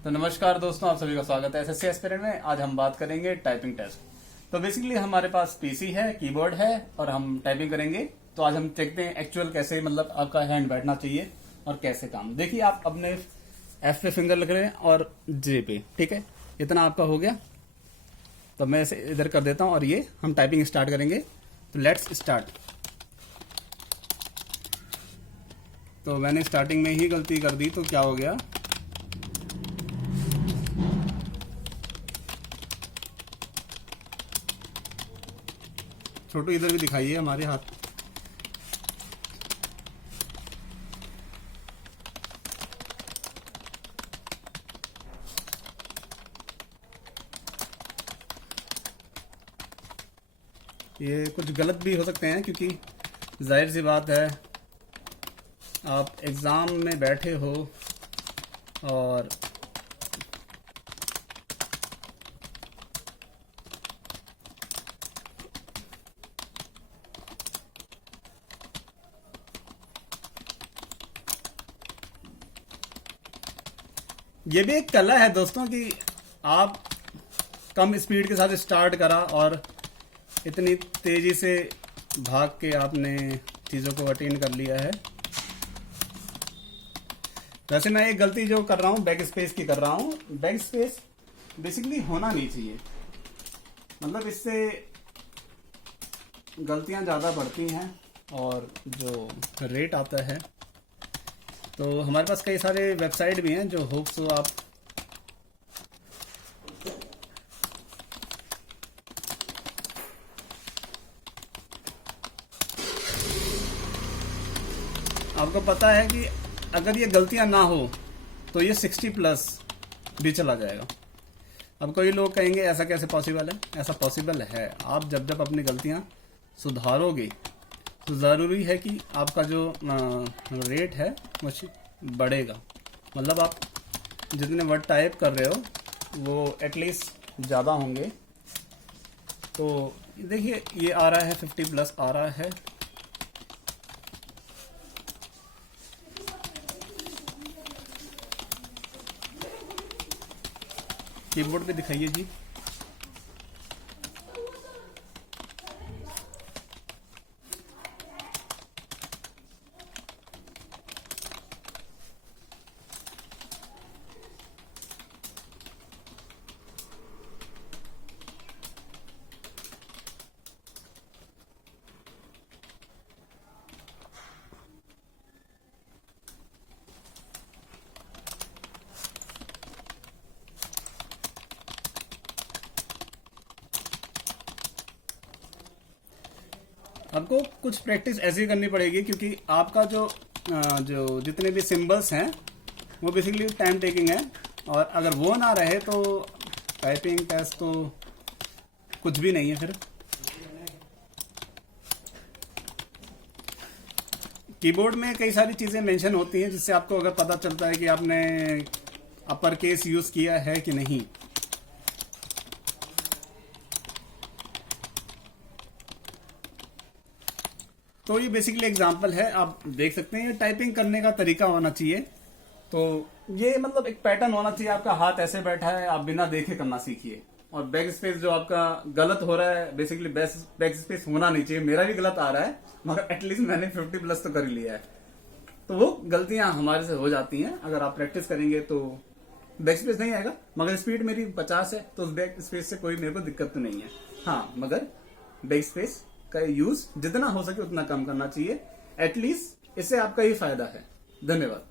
तो नमस्कार दोस्तों, आप सभी का स्वागत है एसएससी एस्पिरेंट में। आज हम बात करेंगे टाइपिंग टेस्ट। तो बेसिकली हमारे पास पीसी है, कीबोर्ड है और हम टाइपिंग करेंगे। तो आज हम देखते हैं एक्चुअल कैसे मतलब आपका हैंड बैठना चाहिए और कैसे काम। देखिए, आप अपने एफ पे फिंगर लग रहे हैं और जे पे, ठीक है, इतना आपका हो गया। तो मैं इसे इधर कर देता हूं और ये हम टाइपिंग स्टार्ट करेंगे। तो लेट्स स्टार्ट। तो मैंने स्टार्टिंग में ही गलती कर दी, तो क्या हो गया, छोटू इधर भी दिखाइए हमारे हाथ। ये कुछ गलत भी हो सकते हैं क्योंकि जाहिर सी बात है, आप एग्ज़ाम में बैठे हो और ये भी एक कला है दोस्तों कि आप कम स्पीड के साथ स्टार्ट करा और इतनी तेजी से भाग के आपने चीज़ों को अटेंड कर लिया है। वैसे मैं एक गलती जो कर रहा हूँ बैक स्पेस की कर रहा हूँ। बैक स्पेस बेसिकली होना नहीं चाहिए, मतलब इससे गलतियाँ ज़्यादा बढ़ती हैं और जो रेट आता है। तो हमारे पास कई सारे वेबसाइट भी हैं जो होप्स आप आपको पता है कि अगर ये गलतियां ना हो तो ये 60+ भी चला जाएगा। अब कोई लोग कहेंगे ऐसा कैसे पॉसिबल है? ऐसा पॉसिबल है। आप जब जब अपनी गलतियां सुधारोगे तो ज़रूरी है कि आपका जो रेट है वो बढ़ेगा। मतलब आप जितने वर्ड टाइप कर रहे हो वो एटलीस्ट ज़्यादा होंगे। तो देखिए, ये आ रहा है 50+ आ रहा है। कीबोर्ड पे दिखाइए जी। आपको कुछ प्रैक्टिस ऐसी करनी पड़ेगी क्योंकि आपका जो जितने भी सिंबल्स हैं वो बेसिकली टाइम टेकिंग है, और अगर वो ना रहे तो टाइपिंग टेस्ट तो कुछ भी नहीं है। फिर कीबोर्ड में कई सारी चीज़ें मेंशन होती हैं जिससे आपको अगर पता चलता है कि आपने अपर केस यूज़ किया है कि नहीं। तो ये बेसिकली एग्जांपल है, आप देख सकते हैं। ये टाइपिंग करने का तरीका होना चाहिए। तो ये मतलब एक पैटर्न होना चाहिए। आपका हाथ ऐसे बैठा है, आप बिना देखे करना सीखिए। और बैक स्पेस जो आपका गलत हो रहा है, बेसिकली बैक स्पेस होना नहीं चाहिए। मेरा भी गलत आ रहा है, मगर एटलीस्ट मैंने 50+ तो कर ही लिया है। तो वो गलतियां हमारे से हो जाती हैं। अगर आप प्रैक्टिस करेंगे तो बैक स्पेस नहीं आएगा, मगर स्पीड मेरी 50 है तो उस बैक स्पेस से कोई मेरे को दिक्कत तो नहीं है। हाँ, मगर बैक स्पेस का यूज जितना हो सके उतना कम करना चाहिए। एटलीस्ट इससे आपका ही फायदा है। धन्यवाद।